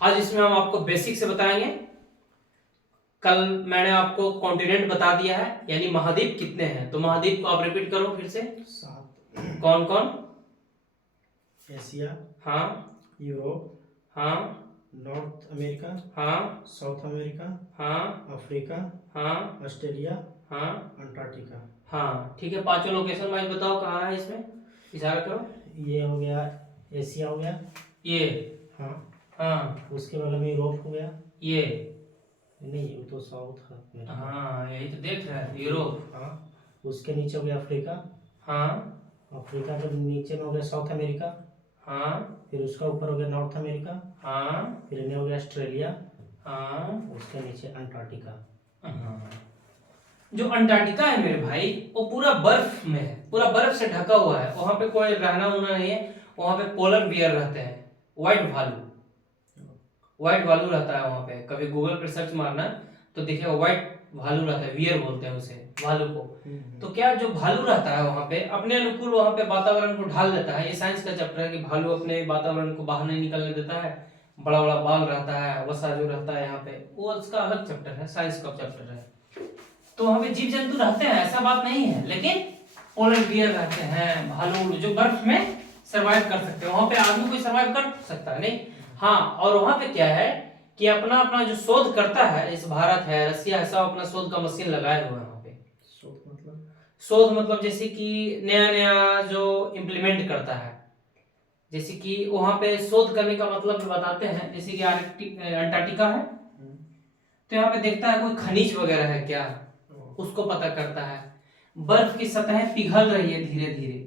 आज इसमें हम आपको बेसिक से बताएंगे। कल मैंने आपको कॉन्टिनेंट बता दिया है, यानी महाद्वीप कितने हैं। तो महाद्वीप को आप रिपीट करो फिर से। 7। कौन कौन? एशिया, हाँ यूरोप, हाँ नॉर्थ अमेरिका, हाँ साउथ अमेरिका, हाँ अफ्रीका, हाँ ऑस्ट्रेलिया, हाँ अंटार्कटिका। हाँ। ठीक है, पांचों लोकेशन वाइज बताओ कहाँ है, इसमें इशारा करो। ये हो गया एशिया हो गया। ये। हाँ। हाँ उसके बगल में यूरोप हो गया। ये। नहीं, वो तो साउथ है अमेरिका। हाँ यही तो देख रहे हैं, यूरोप। हाँ। उसके नीचे हो गया अफ्रीका। हाँ अफ्रीका के नीचे में हो गया साउथ अमेरिका। हाँ फिर उसका ऊपर हो गया नॉर्थ अमेरिका। हाँ फिर इन्हें हो गया ऑस्ट्रेलिया। हाँ उसके नीचे अंटार्कटिका। हाँ। जो अंटार्कटिका है मेरे भाई, वो पूरा बर्फ में है, पूरा बर्फ से ढका हुआ है। वहां पे कोई रहना उना नहीं है। वहां पे पोलर बियर रहते हैं, व्हाइट भालू। व्हाइट भालू रहता है वहां पे। कभी गूगल पे सर्च मारना तो देखिएगा, व्हाइट भालू रहता है, बियर बोलते हैं उसे, भालू को। तो क्या जो भालू रहता है वहां पे अपने अनुकूल वहां पे वातावरण को ढाल देता है। ये साइंस का चैप्टर है कि भालू अपने वातावरण को बाहर नहीं निकलने देता है। बड़ा बड़ा बाल रहता है, वसा जो रहता है यहाँ पे, वो उसका अलग चैप्टर है, साइंस का चैप्टर है। तो वहां पे जीव जंतु रहते हैं, ऐसा बात नहीं है, लेकिन पोलर बियर रहते हैं, भालू जो बर्फ में सरवाइव कर सकते हैं। वहां पे आदमी कोई सरवाइव कर सकता है नहीं। हाँ, और वहां पे क्या है कि अपना अपना जो शोध करता है, इस भारत है, रसिया है, सब अपना शोध का मशीन लगाए हुए हैं वहां पे। शोध मतलब जैसे कि नया नया जो इम्प्लीमेंट करता है। जैसे कि वहां पे शोध करने का मतलब बताते हैं, जैसे कि अंटार्कटिका है, तो यहाँ पे देखता है कोई खनिज वगैरह है क्या, उसको पता करता है। बर्फ की सतह पिघल रही है धीरे धीरे,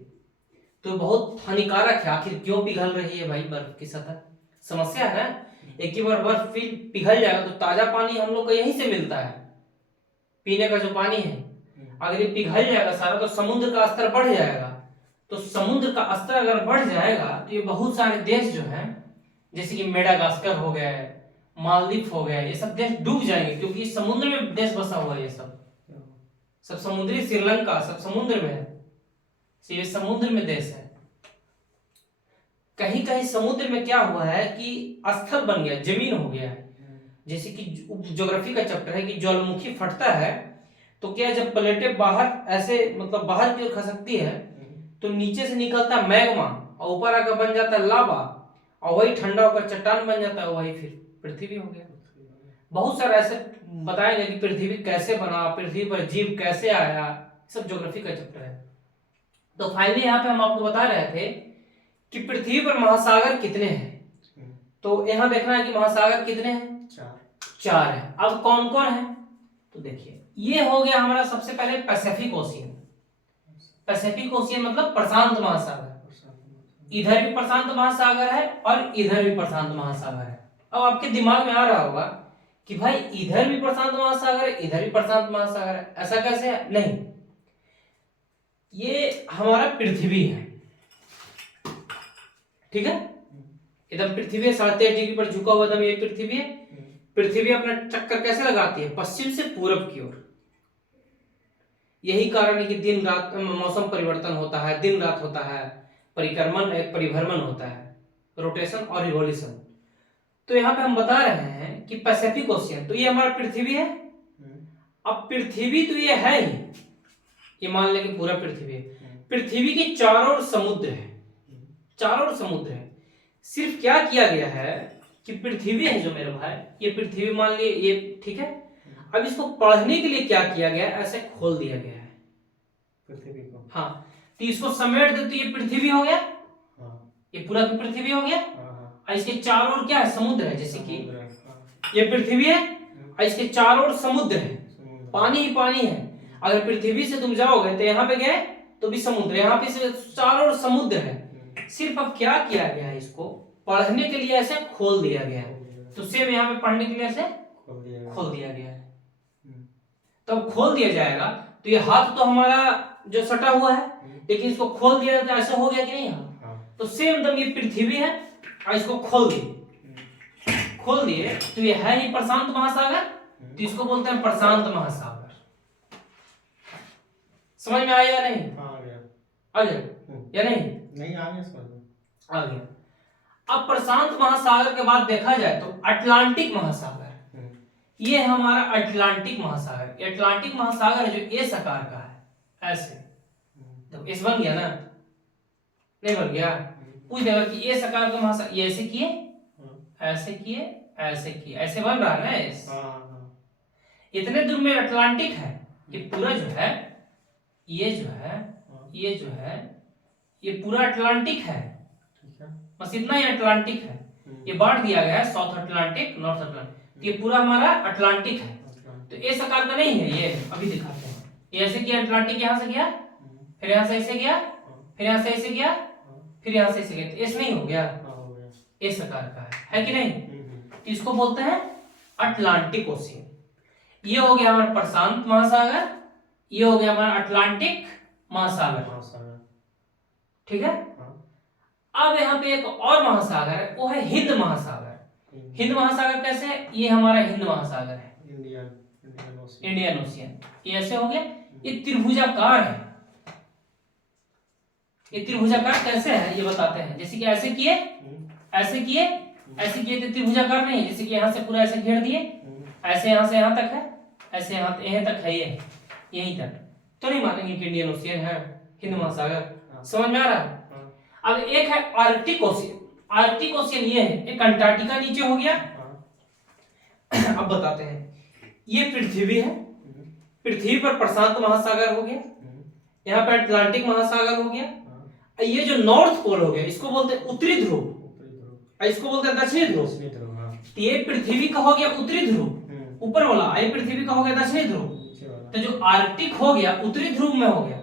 तो बहुत हानिकारक है। आखिर क्यों पिघल रही है भाई बर्फ की सतह, समस्या है ना। एक ही बार बर्फ फिर पिघल जाएगा तो ताजा पानी हम लोग को यहीं से मिलता है, पीने का जो पानी है। अगर ये पिघल जाएगा सारा तो समुद्र का स्तर बढ़ जाएगा। तो समुद्र का स्तर अगर बढ़ जाएगा तो ये बहुत सारे देश जो हैं, जैसे कि मेडागास्कर हो गया, मालदीव हो गया, ये सब देश डूब जाएंगे, क्योंकि समुद्र में देश बसा हुआ है। ये सब सब समुद्री, श्रीलंका सब समुद्र में है, ये समुद्र में देश है। कहीं कहीं समुद्र में क्या हुआ है कि स्थल बन गया, जमीन हो गया है। जैसे कि ज्योग्राफी का चैप्टर है कि ज्वालामुखी फटता है तो क्या, जब प्लेटें बाहर ऐसे मतलब बाहर की ओर खसकती है तो नीचे से निकलता है मैग्मा, और ऊपर आकर बन जाता है लावा, और वही ठंडा होकर चट्टान बन जाता है, वही फिर पृथ्वी हो गया। बहुत सारा ऐसे बताएंगे कि पृथ्वी कैसे बना, पृथ्वी पर जीव कैसे आया, सब ज्योग्राफी का चैप्टर है। तो फाइनली यहाँ पे हम आपको बता रहे थे कि पृथ्वी पर महासागर कितने हैं। तो यहाँ देखना है कि महासागर कितने हैं, 4 है। अब कौन कौन है, तो देखिए ये हो गया हमारा सबसे पहले पैसिफिक ओशियन। पैसिफिक ओशियन मतलब प्रशांत महासागर। इधर भी प्रशांत महासागर है और इधर भी प्रशांत महासागर है। अब आपके दिमाग में आ रहा होगा कि भाई इधर भी प्रशांत महासागर है, इधर भी प्रशांत महासागर है, ऐसा कैसे है? नहीं, ये हमारा पृथ्वी है, ठीक है। एकदम पृथ्वी है, 13.5 डिग्री पर झुका हुआ एकदम ये पृथ्वी है। पृथ्वी अपना चक्कर कैसे लगाती है, पश्चिम से पूरब की ओर। यही कारण है कि दिन रात मौसम परिवर्तन होता है, दिन रात होता है, परिक्रमण एक परिभ्रमण होता है, रोटेशन और रिवॉल्यूशन। तो यहाँ पे हम बता रहे हैं कि पैसिफिक ओशियन, तो ये हमारा पृथ्वी है। अब पृथ्वी तो ये है ही, ये मान लें कि पूरा पृथ्वी है। पृथ्वी के चारों ओर समुद्र है, चारों ओर समुद्र है। सिर्फ क्या किया गया है कि पृथ्वी है जो मेरे भाई, ये पृथ्वी मान लिए ये, ठीक है। अब इसको पढ़ने के लिए क्या किया गया, ऐसे खोल दिया गया है पृथ्वी को। हाँ, तो इसको समेट दे तो ये पृथ्वी हो गया। ये पूरा की पृथ्वी हो गया। और इसके चारों ओर क्या है, समुद्र है। जैसे कि ये पृथ्वी है और इसके चारों ओर समुद्र है, पानी ही पानी है। अगर पृथ्वी से तुम जाओगे तो यहाँ पे गए तो भी समुद्र, यहाँ पे से चारों ओर समुद्र है। सिर्फ अब क्या किया गया है, इसको पढ़ने के लिए ऐसे खोल दिया गया है। तो सेम यहाँ पे पढ़ने के लिए ऐसे खोल दिया गया है। तब खोल दिया जाएगा तो ये हाथ तो हमारा जो सटा हुआ है, लेकिन इसको खोल दिया तो ऐसा हो गया कि नहीं। तो सेम एकदम ये पृथ्वी है और इसको खोल दिए तो ये है ही प्रशांत महासागर, तो इसको बोलते हैं प्रशांत महासागर। समझ में आया या नहीं? आ गया या नहीं? नहीं, आ गया समझ में। आ गया। अब प्रशांत महासागर के बाद देखा जाए तो अटलांटिक महासागर, ये हमारा अटलांटिक महासागर, ये अटलांटिक महासागर है जो एस आकार का है, ऐसे तो एस बन गया ना, नहीं बन गया? पूछ देगा कि एस आकार का महासागर, ये ऐसे किए, ऐसे किए, ऐसे किए, ऐसे बन रहा है ना एस। इतने दूर में अटलांटिक है, ये पूरा जो है, ये जो है, ये जो है, ये पूरा अटलांटिक है, बस इतना ही अटलांटिक है। ये बांट दिया गया है साउथ अटलांटिक, नॉर्थ अटलांटिक, ये पूरा हमारा अटलांटिक है। तो एस आकार का नहीं है ये, अभी दिखाते हैं। ये ऐसे किया अटलांटिक, यहां से गया, फिर यहां से ऐसे गया, फिर यहां से ऐसे गया, फिर यहां से ऐसे गया, तो एस नहीं हो गया, एस आकार का है कि नहीं? तो इसको बोलते हैं अटलांटिक ओशियन। ये हो गया हमारा प्रशांत महासागर, ये हो गया हमारा अटलांटिक महासागर, ठीक है। अब यहाँ पे एक और महासागर है, वो है हिंद महासागर। हिंद महासागर कैसे है? ये हमारा हिंद महासागर है, इंडियन ओशियन। ये ऐसे हो गया, ये त्रिभुजाकार है। ये त्रिभुजाकार कैसे है ये बताते हैं। जैसे कि ऐसे किए, ऐसे किए, ऐसे किए तो त्रिभुजाकार नहीं है। जैसे कि यहाँ से पूरा ऐसे घेर दिए, ऐसे यहाँ से यहाँ तक है, ऐसे यहाँ तक है, ये यहीं तक, तो नहीं मानेंगे कि इंडियन ओशियन है, हिंद महासागर। समझ में आ रहा है? अब एक है आर्कटिक ओशियन। आर्कटिक ओशियन ये है, एक अंटार्कटिका नीचे हो गया। अब बताते हैं, ये पृथ्वी है, पृथ्वी पर प्रशांत महासागर हो गया, यहाँ पर अटलांटिक महासागर हो गया। ये जो नॉर्थ पोल हो गया, इसको बोलते हैं उत्तरी ध्रुव, इसको बोलते हैं दक्षिणी ध्रुव। ये पृथ्वी का हो गया उत्तरी ध्रुव, ऊपर वाला, ये पृथ्वी का हो गया दक्षिणी ध्रुव। तो जो आर्कटिक हो गया उत्तरी ध्रुव में हो गया,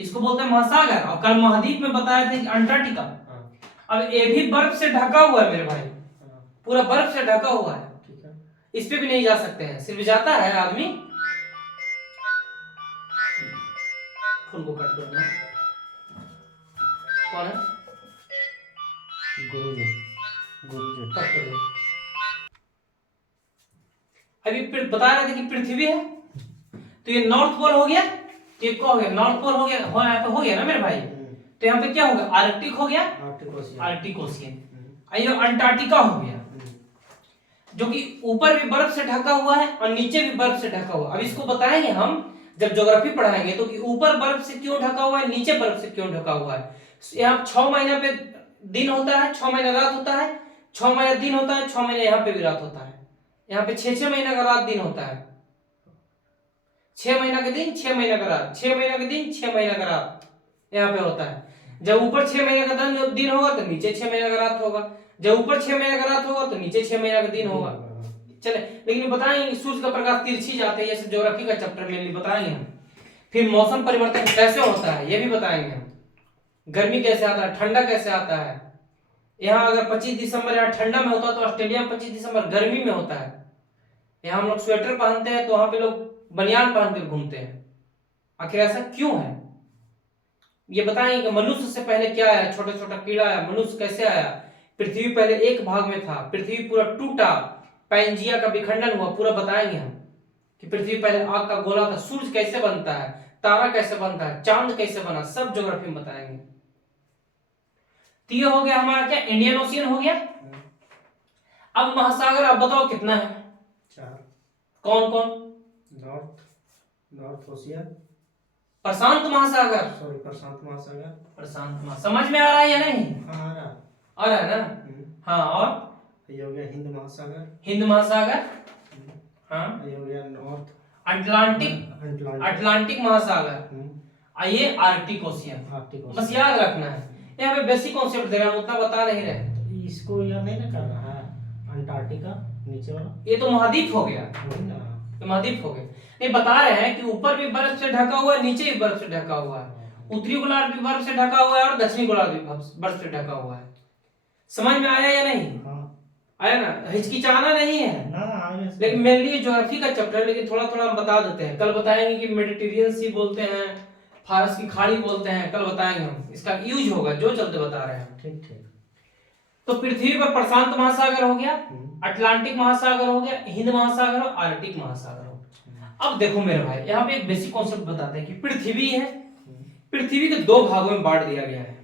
इसको बोलते हैं महासागर। और कल महाद्वीप में बताया था कि अंटार्कटिका। अब ये भी बर्फ से ढका हुआ है मेरे भाई, पूरा बर्फ से ढका हुआ है, इस पे भी नहीं जा सकते हैं, सिर्फ जाता है आदमी। फोन को कट दो। कौन है? गुरुजी कट कर दो। अभी बता रहे थे कि पृथ्वी है, तो ये नॉर्थ पोल हो गया, ये क्या हो गया? नॉर्थ पोल हो गया, तो हो गया ना मेरे भाई। तो यहाँ पे क्या हो गया? आर्कटिक हो गया, आर्कटिक ओशियन। ये अंटार्कटिका हो गया, जो कि ऊपर भी बर्फ से ढका हुआ है और नीचे भी बर्फ से ढका हुआ। अब इसको बताएंगे हम जब ज्योग्राफी पढ़ाएंगे, तो कि ऊपर बर्फ से क्यों ढका हुआ है, नीचे बर्फ से क्यों ढका हुआ है। यहाँ 6 महीने पे दिन होता है, 6 महीने रात होता है, 6 महीने दिन होता है, 6 महीने यहाँ पे भी रात होता है। यहाँ पे 6 महीने का रात दिन होता है, 6 महीना का दिन, 6 महीना का रात, 6 महीना का दिन, 6 महीना का रात यहाँ पे होता है। जब ऊपर 6 महीने का दिन होगा तो नीचे 6 महीने का रात होगा, जब ऊपर 6 महीने का रात होगा तो नीचे 6 महीने का दिन होगा। चले, लेकिन बताएंगे सूर्य का प्रकाश तिरछी जाते हैं, ये सब ज्योग्राफी का चैप्टर में बताएंगे हम। फिर मौसम परिवर्तन कैसे होता है ये भी बताएंगे हम। गर्मी कैसे आता है, ठंडा कैसे आता है। यहाँ अगर 25 दिसंबर यहाँ ठंडा में होता है, तो ऑस्ट्रेलिया में 25 दिसंबर गर्मी में होता है। यहाँ हम लोग स्वेटर पहनते हैं, तो वहां पे लोग बनियान पहन कर घूमते हैं। आखिर ऐसा क्यों है ये बताएंगे। कि मनुष्य से पहले क्या आया, छोटा छोटा कीड़ा आया, मनुष्य कैसे आया, पृथ्वी पहले एक भाग में था, पृथ्वी पूरा टूटा, पैंजिया का विखंडन हुआ, पूरा बताएंगे हम। कि पृथ्वी पहले आग का गोला था, सूरज कैसे बनता है, तारा कैसे बनता है, चांद कैसे बना, सब ज्योग्राफी में बताएंगे। तो ये हो गया हमारा क्या, इंडियन ओशियन हो गया। अब महासागर अब बताओ कितना है? 4। कौन कौन? नॉर्थ ओशियन, प्रशांत महासागर, सॉरी प्रशांत महासागर, प्रशांत महासागर। समझ में आ रहा है या नहीं? हाँ आ रहा है ना? हाँ। और ये हो गया हिंद महासागर, हिंद महासागर, हाँ। ये हो गया नॉर्थ अटलांटिक महासागर, ये आर्कटिक ओशियन। बस याद रखना है, यहाँ पे बेसिक कॉन्सेप्ट दे रहा हूँ, उतना बता नहीं रहे। इसको याद नहीं ना करना है। अंटार्कटिका नीचे वाला, ये तो महाद्वीप हो गया, तो महाद्वीप हो गया। नहीं, बता रहे हैं कि ऊपर भी बर्फ से ढका हुआ है, नीचे भी बर्फ से ढका हुआ है, उत्तरी गोलार्ध भी बर्फ से ढका हुआ है और दक्षिणी गोलार्ध भी बर्फ से ढका हुआ है। समझ में आया या नहीं? आया ना? हिचकिचाना नहीं है ना, लेकिन मेनली ज्योग्राफी का चैप्टर है, लेकिन थोड़ा थोड़ा हम बता देते हैं। कल बताएंगे कि मेडिटेरियन सी बोलते हैं, फारस की खाड़ी बोलते हैं, कल बताएंगे हम, इसका यूज होगा जो चलते बता रहे हैं। ठीक ठीक। तो पृथ्वी पर प्रशांत महासागर हो गया, अटलांटिक महासागर हो गया, हिंद महासागर और आर्कटिक महासागर हो गया। अब देखो मेरे भाई, यहाँ पे एक बेसिक कॉन्सेप्ट बताते हैं कि पृथ्वी है, पृथ्वी के 2 भागों में बांट दिया गया है।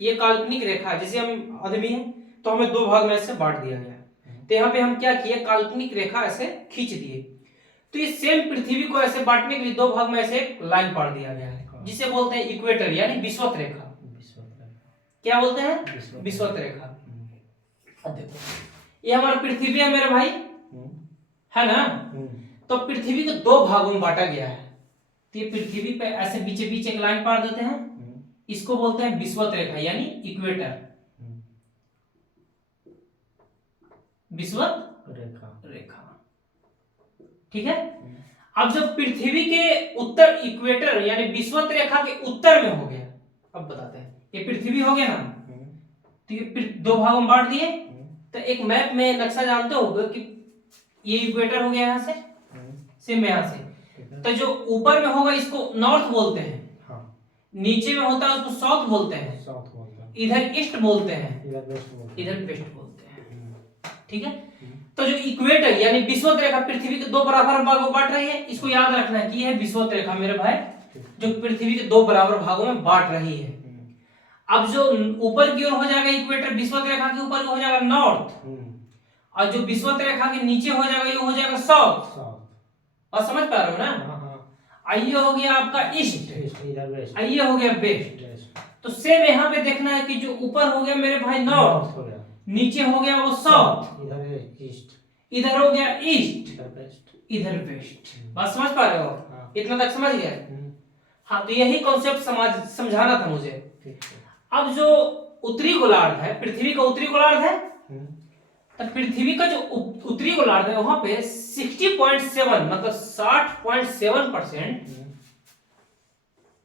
ये काल्पनिक रेखा है, जैसे हम आदमी हैं तो हमें दो भाग में ऐसे बांट दिया गया है, तो यहाँ पे हम क्या किए, काल्पनिक रेखा ऐसे खींच दिए। तो ये सेम पृथ्वी को ऐसे बांटने के लिए दो भाग में ऐसे एक लाइन पाड़ दिया गया है, जिसे बोलते हैं इक्वेटर यानी विषुवत रेखा। क्या बोलते हैं, विषुवत रेखा। अब देखो ये हमारा पृथ्वी है मेरे भाई, है ना। तो पृथ्वी को दो भागों में बांटा गया है, तो ये पृथ्वी पे ऐसे बीचे बीच एक लाइन पाड़ देते हैं, इसको बोलते हैं विषुवत रेखा यानी इक्वेटर, विषुवत रेखा। ठीक है। अब जब पृथ्वी के उत्तर इक्वेटर यानी विषुवत रेखा के उत्तर में हो गया, अब बताते हैं, ये पृथ्वी हो गया ना, तो ये दो भागों में बांट दिए। तो एक मैप में नक्शा जानते होगे कि ये इक्वेटर हो गया यहाँ से, सेम यहाँ से, तो जो ऊपर में होगा इसको नॉर्थ बोलते हैं, नीचे में होता है उसको साउथ बोलते हैं, इधर ईस्ट बोलते हैं, इधर वेस्ट बोलते हैं। ठीक है। तो जो इक्वेटर यानी विषुवत रेखा पृथ्वी के दो बराबर भागों में बांट रही है, इसको याद रखना है कि यह विषुवत रेखा मेरे भाई जो पृथ्वी के दो बराबर भागों में बांट रही है। अब जो ऊपर की ओर हो जाएगा इक्वेटर, विषुवत रेखा के ऊपर हो जाएगा नॉर्थ, और जो विषुवत रेखा के नीचे हो जाएगा ये हो जाएगा साउथ। और समझ पा रहे हो ना। आइए हो गया आपका ईस्ट, आइए हो गया वेस्ट। तो सेम यहाँ पे देखना है कि जो ऊपर हो गया मेरे भाई नॉर्थ, नीचे हो गया वो साउथ, इधर हो गया ईस्ट, इधर वेस्ट। बात समझ पा रहे हो, इतना तक समझ गया। हाँ, तो यही कॉन्सेप्ट समझाना था मुझे। अब जो उत्तरी गोलार्ध है, पृथ्वी का उत्तरी गोलार्ध है, तो पृथ्वी का जो उत्तरी गोलार्ध है वहां पे 60.7 मतलब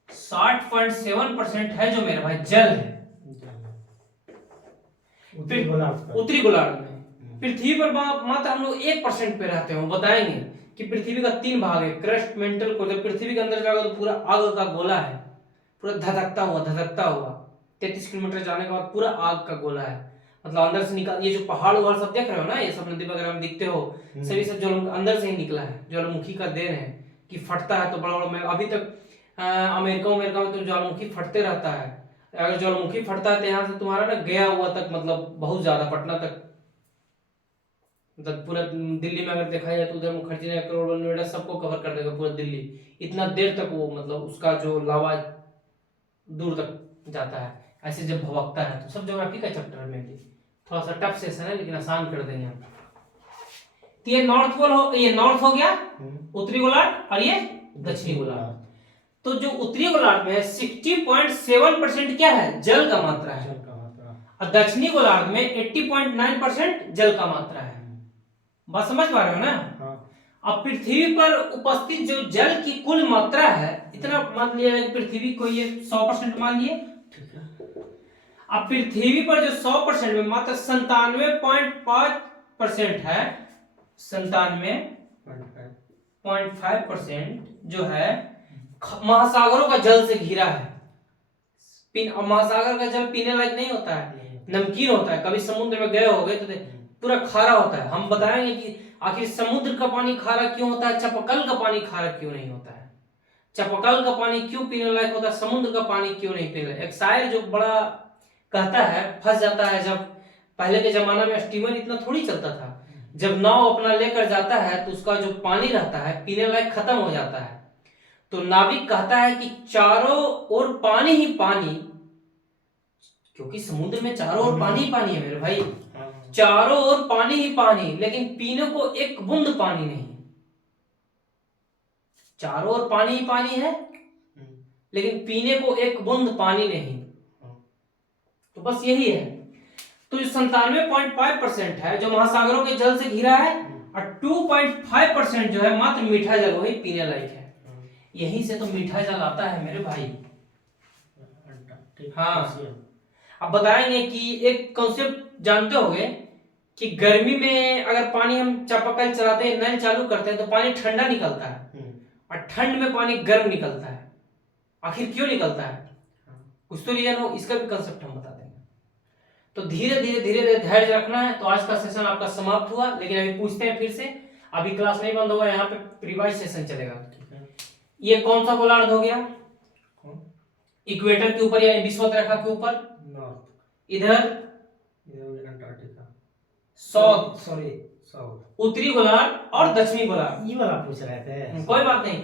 60.7% है जो मेरे भाई जल है उत्तरी गोलार्ध में। पृथ्वी पर मात्र हम लोग 1% पे रहते हैं। बताएंगे कि पृथ्वी का 3 भाग है, क्रस्ट, मेंटल कोर। जब पृथ्वी के अंदर जाएगा तो पूरा आग का गोला है, पूरा धधकता हुआ 33 किलोमीटर जाने के बाद पूरा आग का गोला है। मतलब अंदर से निकल, ये जो पहाड़ वहाड़ सब देख रहे हो ना, ये सब नदी वगैरह में दिखते हो, सभी सब जो अंदर से ही निकला है, ज्वालामुखी का देन है कि फटता है तो बड़ा बड़ा। मैं अभी तक अमेरिका में तो ज्वालामुखी फटते रहता है। अगर ज्वालामुखी फटता है तो यहाँ से तुम्हारा ना गया हुआ तक मतलब बहुत ज्यादा, पटना तक, मतलब पूरा दिल्ली में अगर देखा जाए तो उधर मुखर्जी नगर, करोड़, नोएडा सबको कवर कर देगा पूरा दिल्ली। इतना देर तक वो मतलब उसका जो लावा दूर तक जाता है, ऐसे जब भवकता है। तो सब ज्योग्राफी का चैप्टर में भी थोड़ा सा टफ सेशन है लेकिन आसान कर देंगे हम। तो ये नॉर्थ पोल हो, ये नॉर्थ हो गया उत्तरी गोलार्ध, और ये दक्षिणी गोलार्ध। तो जो उत्तरी गोलार्ध में है 60.7% क्या है, जल का मात्रा है, और दक्षिणी गोलार्ध में 80.9% जल का मात्रा है। बात समझ पा रहे हो ना। अब पृथ्वी पर उपस्थित जो जल की कुल मात्रा है, इतना मान लिया जाए पृथ्वी को ये 100% मान लिए। अब पृथ्वी पर जो 100% में मात्र 97.5% है, 97.5% जो है महासागरों का जल से घिरा है। महासागर का जल पीने लायक नहीं होता है, नमकीन होता है। कभी समुद्र में गए होगे तो पूरा खारा होता है। हम बताएंगे कि आखिर समुद्र का पानी खारा क्यों होता है, चापाकल का पानी खारा क्यों नहीं होता है, चापाकल का पानी क्यों पीने लायक होता है, समुद्र का पानी क्यों नहीं पीने लायक। एक शायर जो बड़ा कहता है, फंस जाता है। जब पहले के जमाना में स्टीमर इतना थोड़ी चलता था, जब नाव अपना लेकर जाता है तो उसका जो पानी रहता है पीने लायक खत्म हो जाता है। तो नाविक कहता है कि चारों ओर पानी ही पानी, क्योंकि समुद्र में चारों ओर पानी ही पानी है मेरे भाई, चारों ओर पानी ही पानी, लेकिन पीने को एक बूंद पानी नहीं। चारों ओर पानी ही पानी है लेकिन पीने को एक बूंद पानी नहीं। तो बस यही है। तो 97.5% है जो महासागरों के जल से घिरा है, और 2.5% जो है मात्र मीठा जल, वही पीने लायक है। यहीं से तो मीठा जल आता है मेरे भाई। हाँ, अब बताएंगे कि एक कॉन्सेप्ट जानते होंगे कि गर्मी में अगर पानी हम चापाकल चलाते हैं, नल चालू करते हैं तो पानी ठंडा निकलता है, और ठंड में पानी गर्म निकलता है। आखिर क्यों निकलता है, कुछ तो रीजन हो, इसका भी कंसेप्ट हम बता देंगे। तो धीरे धीरे धैर्य रखना है। तो आज का सेशन आपका समाप्त हुआ, लेकिन अभी पूछते हैं फिर से, अभी क्लास नहीं बंद होगा, यहाँ पे रिवाइज सेशन चलेगा। ये कौन सा गोलार्ध हो गया, इक्वेटर के ऊपर यानी विषुवत रेखा के ऊपर, इधर इधर हो गया अंटार्कटिका। South, sorry, south. उत्तरी गोलार्ध और दक्षिणी गोलार्ध। ये वाला पूछ रहे थे। कोई बात नहीं,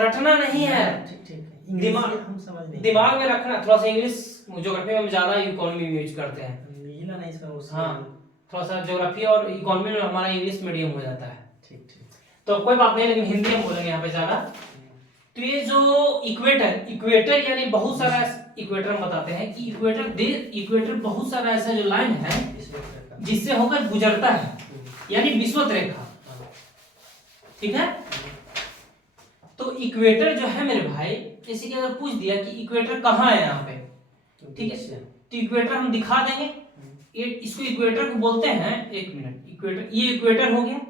रटना नहीं है। ठीक ठीक। दिमाग हम समझ नहीं। दिमाग में रखना। थोड़ा सा इंग्लिश ज्योग्राफी में हम ज्यादा इकोनॉमी में यूज करते हैं। नीला नहीं इसका उसका। हाँ, थोड़ा सा ज्योग्राफी और इकोनॉमी में हमारा इंग्लिश मीडियम हो जाता है। ठीक ठीक। तो कोई बात नहीं, लेकिन हिंदी में बोलेंगे यहाँ पे ज्यादा। तो ये जो इक्वेटर यानी बहुत सारा इक्वेटर हम बताते हैं कि इक्वेटर बहुत सारा ऐसा जो लाइन है जिससे होकर गुजरता है, यानी विषुवत रेखा। ठीक है। तो इक्वेटर जो है मेरे भाई, जैसे कि अगर पूछ दिया कि इक्वेटर कहाँ है यहाँ पे, ठीक है, तो इक्वेटर हम दिखा देंगे। ये इसको इक्वेटर को बोलते हैं, एक मिनट, इक्वेटर, ये इक्वेटर हो गया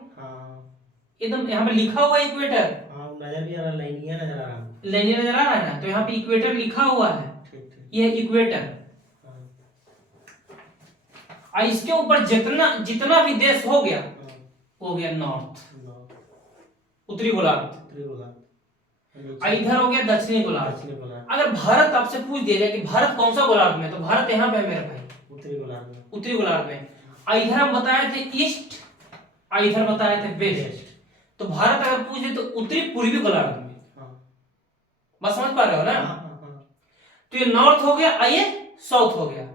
एकदम, यहाँ पे लिखा हुआ है इक्वेटर। नजर भी आ रहा, लाइनिया नजर आ रहा, लाइनिया नजर आ रहा है ना, तो यहाँ पे इक्वेटर लिखा हुआ है। ठीक ठीक। ये इक्वेटर। और इसके ऊपर जितना भी देश हो गया नॉर्थ, उत्तरी गोलार्ध। और इधर हो गया दक्षिणी गोलार्ध। अगर भारत आपसे पूछ दिया जाए कि भारत कौन सा गोलार्ध में, तो भारत यहाँ पे है मेरे भाई, उत्तरी गोलार्ध में। और इधर हम बताए थे ईस्ट, और इधर बताए थे वेस्ट। तो भारत अगर पूछ दे तो उत्तरी पूर्वी गोलार्ध में। बस समझ पा रहे हो ना। तो ये नॉर्थ हो गया, और ये साउथ हो गया।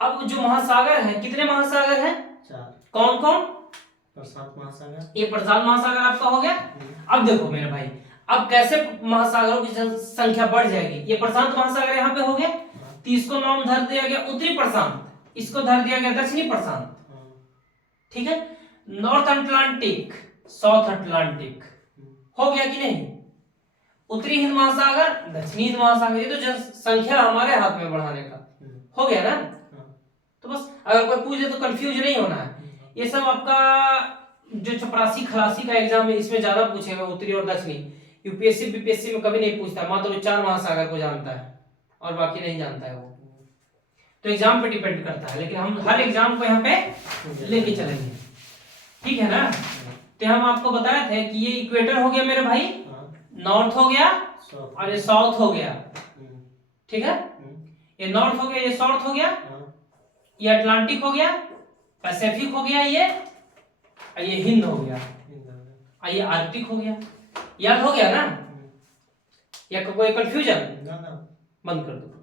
अब जो महासागर है, कितने महासागर हैं? 4। कौन कौन? प्रशांत महासागर। ये प्रशांत महासागर आपका हो गया। अब देखो मेरे भाई, अब कैसे महासागरों की संख्या बढ़ जाएगी। ये प्रशांत महासागर यहाँ पे हो गया, तो इसको नाम धर दिया गया उत्तरी प्रशांत, इसको धर दिया गया दक्षिणी प्रशांत। ठीक है। नॉर्थ अटलांटिक, साउथ अटलांटिक हो गया कि नहीं? उत्तरी हिंद महासागर, दक्षिणी हिंद महासागर। ये तो जनसंख्या हमारे हाथ में बढ़ाने का हो गया ना। तो बस अगर कोई पूछे तो कंफ्यूज नहीं होना है। ये सब आपका जो चपरासी खलासी का एग्जाम है, इसमें ज्यादा पूछेगा उत्तरी और दक्षिणी। यूपीएससी बीपीएससी में कभी नहीं पूछता, मात्र 4 महासागर को जानता है और बाकी नहीं जानता है वो। तो एग्जाम पे डिपेंड करता है, लेकिन हम हर एग्जाम को यहाँ पे लेके चलेंगे। ठीक है ना। तो हम आपको बताए थे कि ये इक्वेटर हो गया मेरे भाई, नॉर्थ हो गया और ये साउथ हो गया। ठीक है। ये नॉर्थ हो गया, ये साउथ हो गया, ये अटलांटिक हो गया, पैसिफिक हो गया, ये हिंद हो गया, और ये आर्कटिक हो गया। याद हो गया ना? या कोई कंफ्यूजन? बंद कर दो।